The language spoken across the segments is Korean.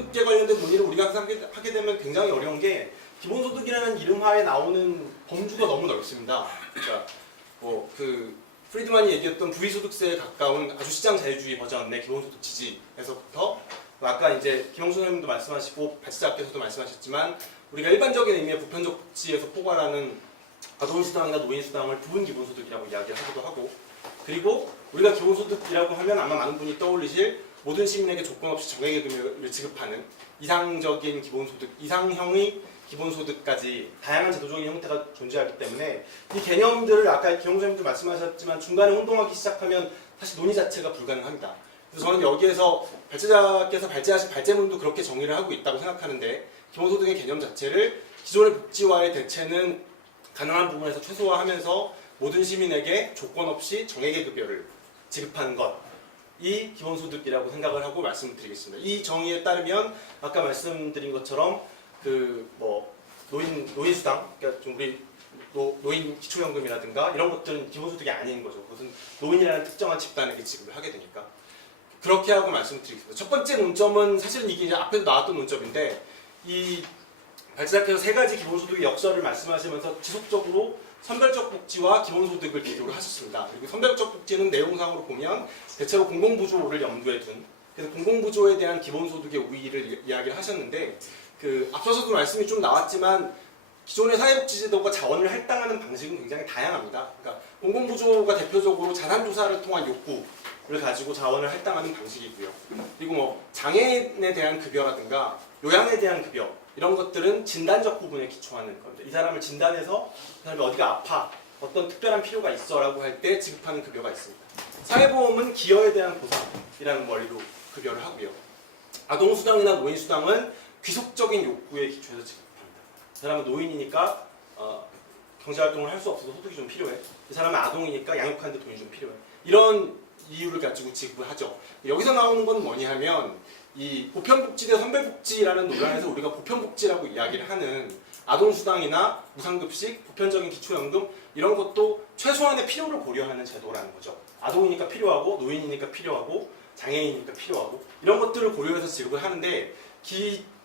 기본소득에 관련된 논의를 우리가 항상 하게 되면 굉장히 어려운 게 기본소득이라는 이름하에 나오는 범주가 너무 넓습니다. 그러니까 뭐 프리드만이 얘기했던 부의소득세에 가까운 아주 시장 자유주의 버전의 기본소득 지지에서부터 아까 이제 김영수 선생님도 말씀하시고 발제자께서도 말씀하셨지만 우리가 일반적인 의미의 보편적 복지에서 포괄하는 아동수당이나 노인수당을 부분 기본소득이라고 이야기를 하기도 하고, 그리고 우리가 기본소득이라고 하면 아마 많은 분이 떠올리실 모든 시민에게 조건 없이 정액금을 지급하는 이상적인 기본소득, 이상형의 기본소득까지 다양한 제도적인 형태가 존재하기 때문에 이 개념들을 아까 김영수 선생님도 말씀하셨지만 중간에 혼동하기 시작하면 사실 논의 자체가 불가능합니다. 그래서 저는 여기에서 발제자께서 발제하신 발제문도 그렇게 정의를 하고 있다고 생각하는데, 기본소득의 개념 자체를 기존의 복지와의 대체는 가능한 부분에서 최소화하면서 모든 시민에게 조건 없이 정액의 급여를 지급하는 것이 기본소득이라고 생각을 하고 말씀드리겠습니다. 이 정의에 따르면 아까 말씀드린 것처럼 노인수당, 그러니까 좀 우리 노인 기초연금이라든가 이런 것들은 기본소득이 아닌 거죠. 그것은 노인이라는 특정한 집단에게 지급을 하게 되니까. 그렇게 하고 말씀드리겠습니다. 첫 번째 논점은 사실은 이게 이제 앞에도 나왔던 논점인데, 이 발제자께서 세 가지 기본소득의 역설을 말씀하시면서 지속적으로 선별적 복지와 기본소득을 비교를 하셨습니다. 그리고 선별적 복지는 내용상으로 보면 대체로 공공부조를 염두에 둔, 그래서 공공부조에 대한 기본소득의 우위를 이야기를 하셨는데, 앞서서도 말씀이 좀 나왔지만 기존의 사회복지제도가 자원을 할당하는 방식은 굉장히 다양합니다. 그러니까 공공부조가 대표적으로 자산조사를 통한 욕구를 가지고 자원을 할당하는 방식이고요. 그리고 장애인에 대한 급여라든가 요양에 대한 급여, 이런 것들은 진단적 부분에 기초하는 겁니다. 이 사람을 진단해서 그 사람이 어디가 아파, 어떤 특별한 필요가 있어 라고 할 때 지급하는 급여가 있습니다. 사회보험은 기여에 대한 보상이라는 원리로 급여를 하고요. 아동수당이나 노인수당은 귀속적인 욕구에 기초해서 지급합니다. 이 사람은 노인이니까 경제활동을 할 수 없어서 소득이 좀 필요해. 이 사람은 아동이니까 양육하는데 돈이 좀 필요해. 이런 이유를 가지고 지급을 하죠. 여기서 나오는 건 뭐냐 하면 이 보편복지 대 선별복지라는 논란에서 우리가 보편복지라고 이야기를 하는 아동수당이나 무상급식, 보편적인 기초연금 이런 것도 최소한의 필요를 고려하는 제도라는 거죠. 아동이니까 필요하고 노인이니까 필요하고 장애인이니까 필요하고 이런 것들을 고려해서 지급을 하는데,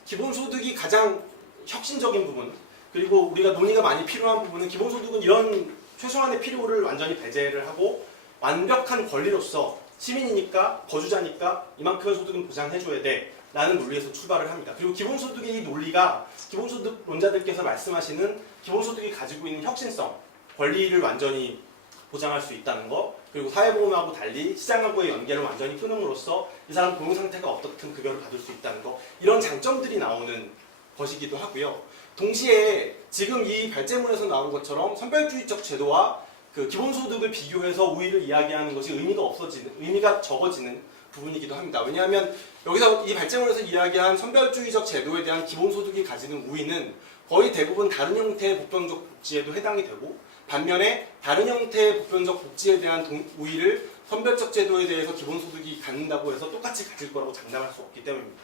기본소득이 가장 혁신적인 부분, 그리고 우리가 논의가 많이 필요한 부분은 기본소득은 이런 최소한의 필요를 완전히 배제를 하고 완벽한 권리로서 시민이니까 거주자니까 이만큼의 소득은 보장해줘야 돼 라는 논리에서 출발을 합니다. 그리고 기본소득의 이 논리가 기본소득론자들께서 말씀하시는 기본소득이 가지고 있는 혁신성, 권리를 완전히 보장할 수 있다는 것, 그리고 사회보험하고 달리 시장하고의 연계를 완전히 끊음으로써 이 사람 고용상태가 어떻든 급여를 받을 수 있다는 것, 이런 장점들이 나오는 것이기도 하고요. 동시에 지금 이 발제문에서 나온 것처럼 선별주의적 제도와 기본소득을 비교해서 우위를 이야기하는 것이 의미가 적어지는 부분이기도 합니다. 왜냐하면 여기서 이 발제문에서 이야기한 선별주의적 제도에 대한 기본소득이 가지는 우위는 거의 대부분 다른 형태의 보편적 복지에도 해당이 되고, 반면에 다른 형태의 보편적 복지에 대한 우위를 선별적 제도에 대해서 기본소득이 갖는다고 해서 똑같이 가질 거라고 장담할 수 없기 때문입니다.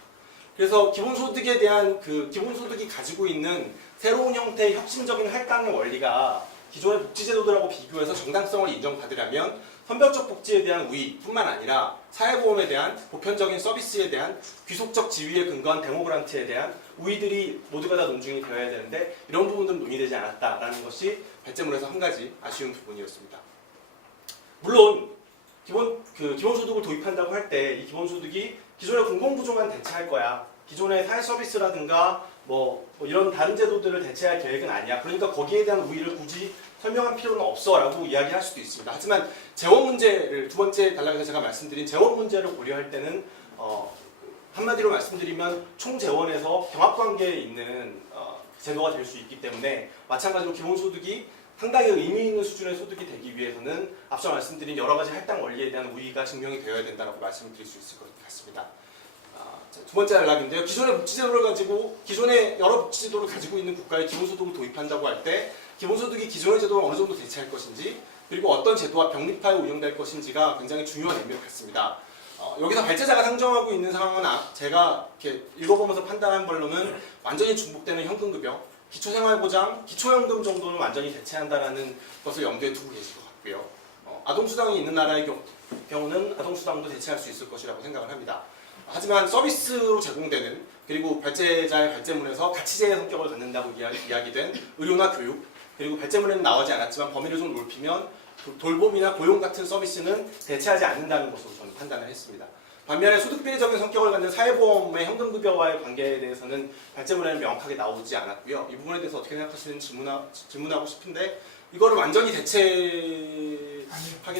그래서 기본소득에 대한 기본소득이 가지고 있는 새로운 형태의 혁신적인 할당의 원리가 기존의 복지제도들하고 비교해서 정당성을 인정받으려면 선별적 복지에 대한 우위뿐만 아니라 사회보험에 대한 보편적인 서비스에 대한 귀속적 지위에 근거한 데모그란트에 대한 우위들이 모두가 다 논중이 되어야 되는데, 이런 부분들은 논의되지 않았다라는 것이 발제문에서 한 가지 아쉬운 부분이었습니다. 물론 기본소득을 도입한다고 할 때 이 기본소득이 기존의 공공부조만 대체할 거야, 기존의 사회서비스라든가 이런 다른 제도들을 대체할 계획은 아니야, 그러니까 거기에 대한 우위를 굳이 설명할 필요는 없어 라고 이야기할 수도 있습니다. 하지만 재원 문제를, 두 번째 단락에서 제가 말씀드린 재원 문제를 고려할 때는 한마디로 말씀드리면 총재원에서 경합관계에 있는 제도가 될 수 있기 때문에, 마찬가지로 기본소득이 상당히 의미 있는 수준의 소득이 되기 위해서는 앞서 말씀드린 여러 가지 할당 원리에 대한 우위가 증명이 되어야 된다고 말씀을 드릴 수 있을 것 같습니다. 두 번째 단락인데요. 기존의 여러 복지제도를 가지고 있는 국가에 기본소득을 도입한다고 할 때 기본소득이 기존의 제도를 어느 정도 대체할 것인지, 그리고 어떤 제도와 병립하여 운영될 것인지가 굉장히 중요한 의미를 갖습니다. 여기서 발제자가 상정하고 있는 상황은 제가 이렇게 읽어보면서 판단한 걸로는 완전히 중복되는 현금급여, 기초생활보장, 기초연금 정도는 완전히 대체한다는 것을 염두에 두고 계실 것 같고요. 아동수당이 있는 나라의 경우는 아동수당도 대체할 수 있을 것이라고 생각을 합니다. 하지만 서비스로 제공되는 그리고 발제자의 발제문에서 가치제의 성격을 갖는다고 이야기된 의료나 교육 그리고 발제문에는 나오지 않았지만 범위를 좀 넓히면 돌봄이나 고용 같은 서비스는 대체하지 않는다는 것으로 저는 판단을 했습니다. 반면에 소득비리적인 성격을 갖는 사회보험의 현금급여와의 관계에 대해서는 발제문에는 명확하게 나오지 않았고요. 이 부분에 대해서 어떻게 생각하시는지 질문하고 싶은데 이거를 완전히 대체하기는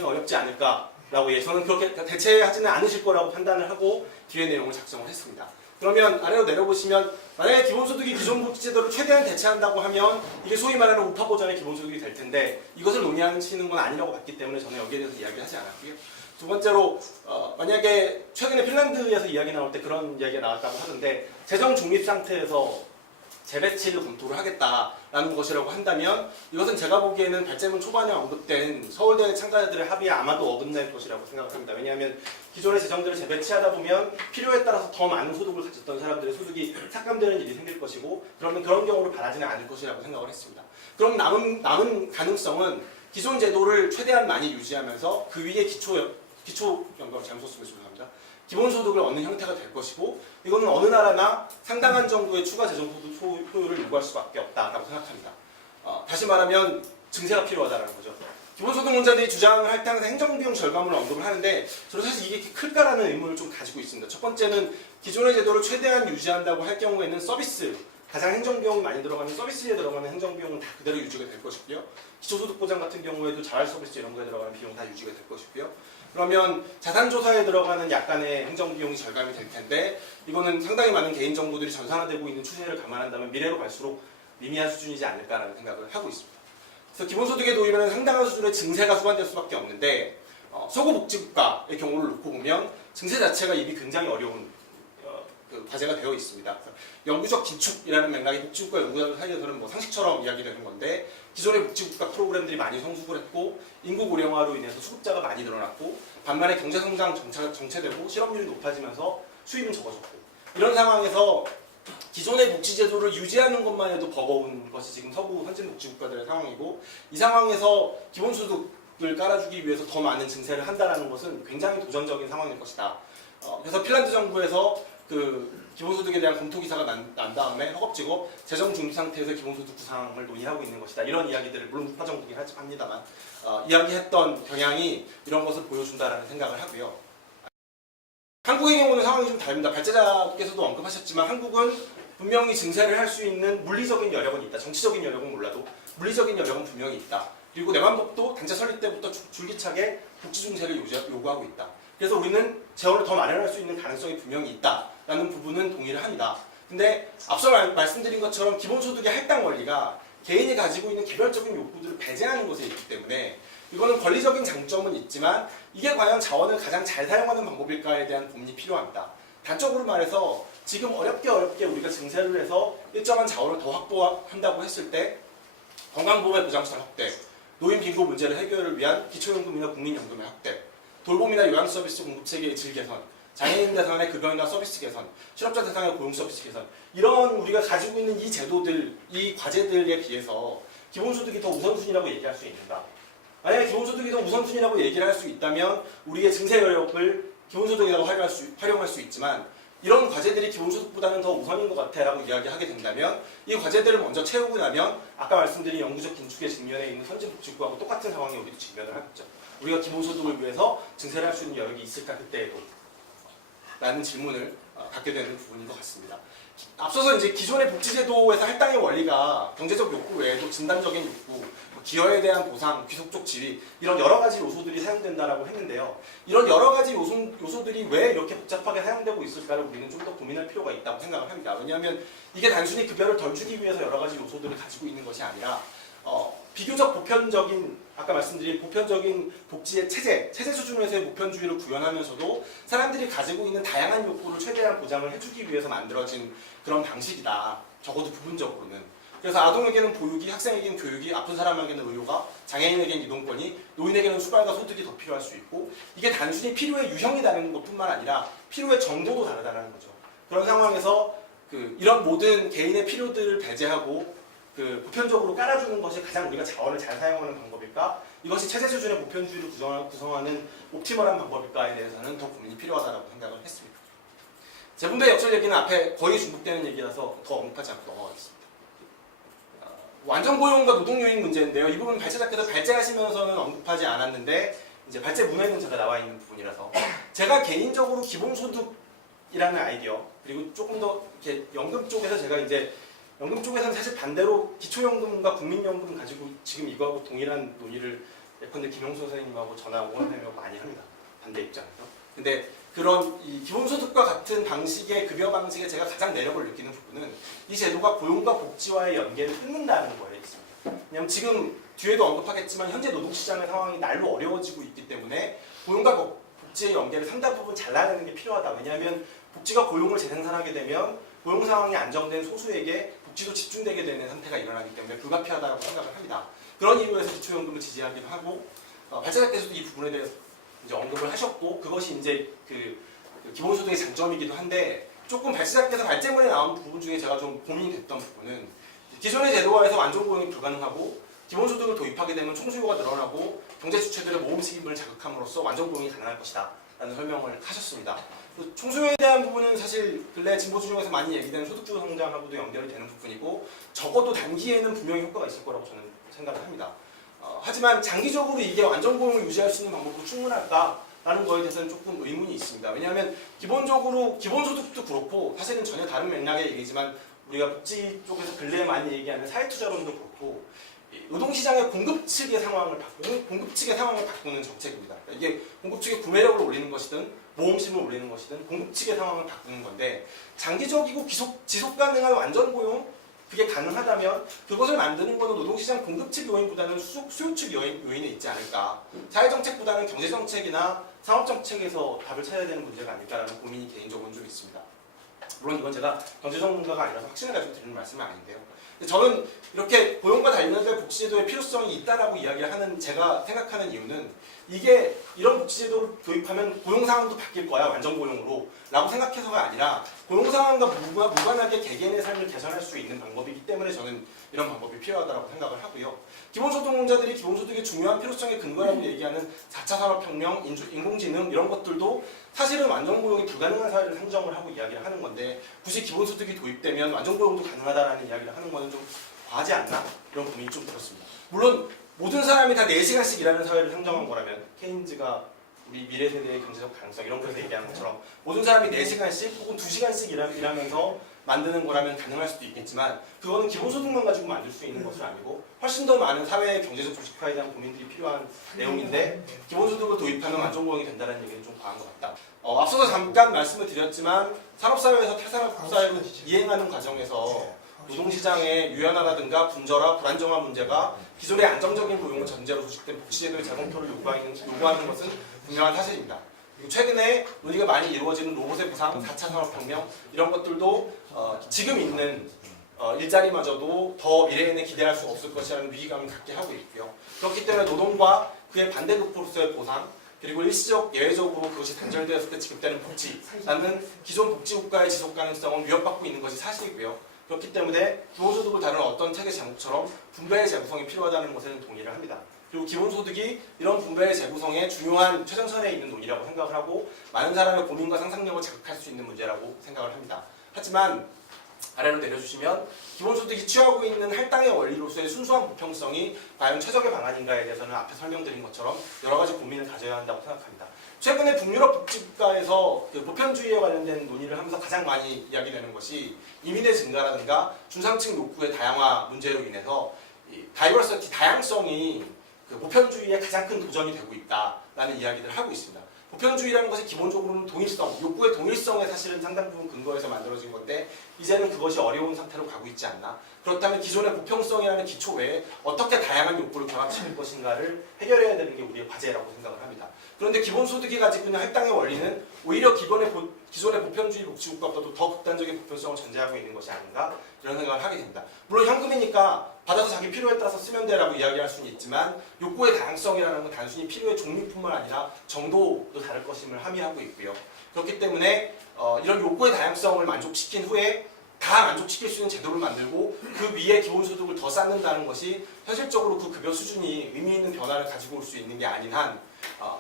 어렵지 않을까라고 저는 그렇게 대체하지는 않으실 거라고 판단을 하고 뒤에 내용을 작성을 했습니다. 그러면 아래로 내려보시면 만약에 기본소득이 기존 복지제도를 최대한 대체한다고 하면 이게 소위 말하는 우파 버전의 기본소득이 될 텐데 이것을 논의하시는 건 아니라고 봤기 때문에 저는 여기에 대해서 이야기하지 않았고요. 두 번째로 만약에 최근에 핀란드에서 이야기 나올 때 그런 이야기가 나왔다고 하던데 재정 중립 상태에서 재배치를 검토를 하겠다라는 것이라고 한다면 이것은 제가 보기에는 발제문 초반에 언급된 서울대 참가자들의 합의에 아마도 어긋날 것이라고 생각을 합니다. 왜냐하면 기존의 재정들을 재배치하다 보면 필요에 따라서 더 많은 소득을 가졌던 사람들의 소득이 삭감되는 일이 생길 것이고 그러면 그런 경우를 바라지는 않을 것이라고 생각을 했습니다. 그럼 남은 가능성은 기존 제도를 최대한 많이 유지하면서 그 위에 기초연금을 잘못 썼으면 죄송합니다. 기본소득을 얻는 형태가 될 것이고 이거는 어느 나라나 상당한 정도의 추가 재정소득 소요를 요구할 수밖에 없다라고 생각합니다. 다시 말하면 증세가 필요하다는 거죠. 기본소득 문자들이 주장을 할 때 항상 행정비용 절감을 언급을 하는데 저는 사실 이게 클까라는 의문을 좀 가지고 있습니다. 첫 번째는 기존의 제도를 최대한 유지한다고 할 경우에는 서비스, 가장 행정비용이 많이 들어가는 서비스에 들어가는 행정비용은 다 그대로 유지가 될 것이고요. 기초소득보장 같은 경우에도 자활서비스 이런 거에 들어가는 비용 다 유지가 될 것이고요. 그러면 자산조사에 들어가는 약간의 행정비용이 절감이 될 텐데 이거는 상당히 많은 개인정보들이 전산화되고 있는 추세를 감안한다면 미래로 갈수록 미미한 수준이지 않을까라는 생각을 하고 있습니다. 그래서 기본소득에 도입하는 상당한 수준의 증세가 수반될 수밖에 없는데 소고복지국가의 경우를 놓고 보면 증세 자체가 이미 굉장히 어려운 과제가 되어 있습니다. 영구적 긴축이라는 맥락이 복지국가 연구자 사이에서는 뭐 상식처럼 이야기되는 건데 기존의 복지국가 프로그램들이 많이 성숙을 했고 인구 고령화로 인해서 수급자가 많이 늘어났고 반면에 경제성장 정체되고 실업률이 높아지면서 수입은 적어졌고 이런 상황에서 기존의 복지제도를 유지하는 것만 해도 버거운 것이 지금 서구 선진복지국가들의 상황이고 이 상황에서 기본소득을 깔아주기 위해서 더 많은 증세를 한다는 것은 굉장히 도전적인 상황일 것이다. 그래서 핀란드 정부에서 기본소득에 대한 검토기사가 난 다음에 허겁지겁 재정 중립 상태에서 기본소득 구상을 논의하고 있는 것이다. 이런 이야기들을 물론 우파 정부긴 합니다만 이야기했던 경향이 이런 것을 보여준다라는 생각을 하고요. 한국의 경우는 상황이 좀 다릅니다. 발제자께서도 언급하셨지만 한국은 분명히 증세를 할 수 있는 물리적인 여력은 있다. 정치적인 여력은 몰라도 물리적인 여력은 분명히 있다. 그리고 내만법도 단체 설립 때부터 줄기차게 복지 증세를 요구하고 있다. 그래서 우리는 재원을 더 마련할 수 있는 가능성이 분명히 있다라는 부분은 동의를 합니다. 근데 앞서 말씀드린 것처럼 기본소득의 할당 원리가 개인이 가지고 있는 개별적인 욕구들을 배제하는 것에 있기 때문에 이거는 권리적인 장점은 있지만 이게 과연 자원을 가장 잘 사용하는 방법일까에 대한 고민이 필요합니다. 단적으로 말해서 지금 어렵게 우리가 증세를 해서 일정한 자원을 더 확보한다고 했을 때 건강보험의 보장성 확대, 노인 빈곤 문제를 해결을 위한 기초연금이나 국민연금의 확대, 돌봄이나 요양서비스 공급체계의 질 개선, 장애인 대상의 급여나 서비스 개선, 실업자 대상의 고용 서비스 개선 이런 우리가 가지고 있는 이 제도들, 이 과제들에 비해서 기본소득이 더 우선순위라고 얘기할 수 있는가? 만약에 기본소득이 더 우선순위라고 얘기를 할 수 있다면 우리의 증세 여력을 기본소득이라고 활용할 수 있지만 이런 과제들이 기본소득보다는 더 우선인 것 같아 라고 이야기하게 된다면 이 과제들을 먼저 채우고 나면 아까 말씀드린 영구적 긴축의 직면에 있는 선진복지국하고 똑같은 상황에 우리도 직면을 하겠죠. 우리가 기본소득을 위해서 증세를 할 수 있는 여력이 있을까 그때에도? 라는 질문을 갖게 되는 부분인 것 같습니다. 앞서서 이제 기존의 복지제도에서 할당의 원리가 경제적 욕구 외에도 진단적인 욕구, 기여에 대한 보상, 귀속적 지위 이런 여러 가지 요소들이 사용된다라고 했는데요. 이런 여러 가지 요소들이 왜 이렇게 복잡하게 사용되고 있을까를 우리는 좀 더 고민할 필요가 있다고 생각을 합니다. 왜냐하면 이게 단순히 급여를 덜 주기 위해서 여러 가지 요소들을 가지고 있는 것이 아니라 비교적 보편적인 아까 말씀드린 보편적인 복지의 체제 수준에서의 보편주의를 구현하면서도 사람들이 가지고 있는 다양한 욕구를 최대한 보장을 해주기 위해서 만들어진 그런 방식이다. 적어도 부분적으로는. 그래서 아동에게는 보육이, 학생에게는 교육이, 아픈 사람에게는 의료가, 장애인에게는 이동권이, 노인에게는 수발과 소득이 더 필요할 수 있고 이게 단순히 필요의 유형이 다른 것뿐만 아니라 필요의 정도도 다르다는 거죠. 그런 상황에서 이런 모든 개인의 필요들을 배제하고 보편적으로 깔아주는 것이 가장 우리가 자원을 잘 사용하는 방법일까? 이것이 체제 수준의 보편주의를 구성하는 옵티멀한 방법일까에 대해서는 더 고민이 필요하다고 생각을 했습니다. 재분배 역설 얘기는 앞에 거의 중복되는 얘기라서 더 언급하지 않고 넘어가겠습니다. 완전 고용과 노동 요인 문제인데요. 이 부분 발제자께서 발제하시면서는 언급하지 않았는데 이제 발제 문헌에는 제가 나와 있는 부분이라서 제가 개인적으로 기본소득이라는 아이디어 그리고 조금 더 이렇게 연금 쪽에서 제가 이제 연금 쪽에서는 사실 반대로 기초연금과 국민연금 가지고 지금 이거하고 동일한 논의를 예컨대 김용수 선생님하고 저나 오원 선생님하고 많이 합니다. 반대 입장에서. 근데 그런 이 기본소득과 같은 방식의 급여 방식에 제가 가장 매력을 느끼는 부분은 이 제도가 고용과 복지와의 연계를 끊는다는 거에 있습니다. 왜냐하면 지금 뒤에도 언급하겠지만 현재 노동시장의 상황이 날로 어려워지고 있기 때문에 고용과 복지의 연계를 상당 부분 잘라내는 게 필요하다. 왜냐하면 복지가 고용을 재생산하게 되면 고용 상황이 안정된 소수에게 복지도 집중되게 되는 상태가 일어나기 때문에 불가피하다고 생각을 합니다. 그런 이유에서 기초연금을 지지하기도 하고 발제자께서도 이 부분에 대해서 이제 언급을 하셨고 그것이 이제 그 기본소득의 장점이기도 한데 조금 발제자께서 발제문에 나온 부분 중에 제가 좀 고민이 됐던 부분은 기존의 제도화에서 완전 고용이 불가능하고 기본소득을 도입하게 되면 총수요가 늘어나고 경제 주체들의 모금 수입을 자극함으로써 완전 고용이 가능할 것이다 라는 설명을 하셨습니다. 총수요에 대한 부분은 사실 근래 진보주 중에서 많이 얘기되는 소득주 성장하고도 연결이 되는 부분이고 적어도 단기에는 분명히 효과가 있을 거라고 저는 생각을 합니다. 하지만 장기적으로 이게 완전 고용을 유지할 수 있는 방법도 충분할까라는 거에 대해서는 조금 의문이 있습니다. 왜냐하면 기본적으로 기본소득도 그렇고 사실은 전혀 다른 맥락의 얘기지만 우리가 복지 쪽에서 근래에 많이 얘기하는 사회투자론도 그렇고 노동시장의 공급 측의 상황을 바꾸는 정책입니다. 그러니까 이게 공급 측의 구매력을 올리는 것이든 모험심을 올리는 것이든 공급 측의 상황을 바꾸는 건데 장기적이고 지속 가능한 완전 고용 그게 가능하다면 그것을 만드는 것은 노동시장 공급 측 요인보다는 수요 측 요인에 있지 않을까. 사회정책보다는 경제정책이나 상업정책에서 답을 찾아야 되는 문제가 아닐까라는 고민이 개인적으로는 좀 있습니다. 물론 이건 제가 경제전문가가 아니라서 확신을 가지고 드리는 말씀은 아닌데요. 저는 이렇게 고용과 관련된 복지제도의 필요성이 있다라고 이야기를 하는 제가 생각하는 이유는 이게 이런 복지제도를 도입하면 고용 상황도 바뀔 거야 완전 고용으로 라고 생각해서가 아니라 고용 상황과 무관하게 개개인의 삶을 개선할 수 있는 방법이기 때문에 저는 이런 방법이 필요하다고 생각을 하고요. 기본소득론자들이 기본소득의 중요한 필요성의 근거라고 얘기하는 4차 산업혁명, 인공지능 이런 것들도 사실은 완전 고용이 불가능한 사회를 상정을 하고 이야기를 하는 건데 굳이 기본소득이 도입되면 완전 고용도 가능하다라는 이야기를 하는 거는 좀 과하지 않나? 이런 고민이 좀 들었습니다. 물론 모든 사람이 다 4시간씩 일하는 사회를 상정한 거라면 케인즈가 우리 미래 세대의 경제적 가능성 이런 거에서 얘기하는 것처럼 모든 사람이 4시간씩 혹은 2시간씩 일하면서 만드는 거라면 가능할 수도 있겠지만 그거는 기본소득만 가지고 만들 수 있는 것은 아니고 훨씬 더 많은 사회의 경제적 조직화에 대한 고민들이 필요한 내용인데 기본소득을 도입하면 완전고용이 된다는 얘기는 좀 과한 것 같다. 앞서서 잠깐 말씀을 드렸지만 산업사회에서 탈산업사회로 이행하는 과정에서 노동시장의 유연화라든가 분절화, 불안정화 문제가 기존의 안정적인 고용을 전제로 조직된 복지제도의 재검토를 요구하는 것은 분명한 사실입니다. 그리고 최근에 논의가 많이 이루어지는 로봇의 부상, 4차 산업혁명 이런 것들도 지금 있는 일자리마저도 더 미래에는 기대할 수 없을 것이라는 위기감을 갖게 하고 있고요. 그렇기 때문에 노동과 그의 반대급부로서의 보상 그리고 일시적 예외적으로 그것이 단절되었을 때 지급되는 복지라는 기존 복지국가의 지속 가능성은 위협받고 있는 것이 사실이고요. 그렇기 때문에 기본소득을 다루는 어떤 책의 제목처럼 분배의 재구성이 필요하다는 것에는 동의를 합니다. 그리고 기본소득이 이런 분배의 재구성의 중요한 최전선에 있는 논의라고 생각을 하고 많은 사람의 고민과 상상력을 자극할 수 있는 문제라고 생각을 합니다. 하지만 아래로 내려주시면 기본소득이 취하고 있는 할당의 원리로서의 순수한 보편성이 과연 최적의 방안인가에 대해서는 앞에 설명드린 것처럼 여러 가지 고민을 가져야 한다고 생각합니다. 최근에 북유럽 복지국가에서 그 보편주의에 관련된 논의를 하면서 가장 많이 이야기되는 것이 이민의 증가라든가 중상층 욕구의 다양화 문제로 인해서 다이버시티, 다양성이 그 보편주의의 가장 큰 도전이 되고 있다라는 이야기를 하고 있습니다. 보편주의라는 것이 기본적으로는 동일성, 욕구의 동일성에 사실은 상당 부분 근거해서 만들어진 건데 이제는 그것이 어려운 상태로 가고 있지 않나. 그렇다면 기존의 보편성이라는 기초 외에 어떻게 다양한 욕구를 결합시킬 것인가를 해결해야 되는 게 우리의 과제라고 생각을 합니다. 그런데 기본소득이 가지고 있는 할당의 원리는 오히려 기존의 보편주의 복지국가보다도 더 극단적인 보편성을 전제하고 있는 것이 아닌가 이런 생각을 하게 됩니다. 물론 현금이니까 받아서 자기 필요에 따라서 쓰면 돼라고 이야기할 수는 있지만 욕구의 다양성이라는 건 단순히 필요의 종류뿐만 아니라 정도도 다를 것임을 함의하고 있고요. 그렇기 때문에 이런 욕구의 다양성을 만족시킨 후에 다 만족시킬 수 있는 제도를 만들고 그 위에 기본소득을 더 쌓는다는 것이 현실적으로 그 급여 수준이 의미 있는 변화를 가지고 올 수 있는 게 아닌 한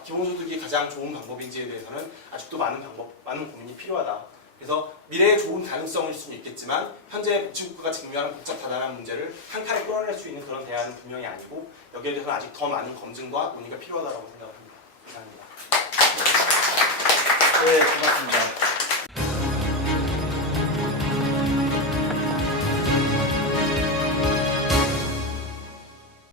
기본소득이 가장 좋은 방법인지에 대해서는 아직도 많은 고민이 필요하다 그래서 미래에 좋은 가능성일 수는 있겠지만 현재 복지국가가 직면하는 복잡하다는 문제를 한 칸에 끌어낼 수 있는 그런 대안은 분명히 아니고 여기에 대해서는 아직 더 많은 검증과 논의가 필요하다고 생각을 합니다. 감사합니다. 네, 고맙습니다.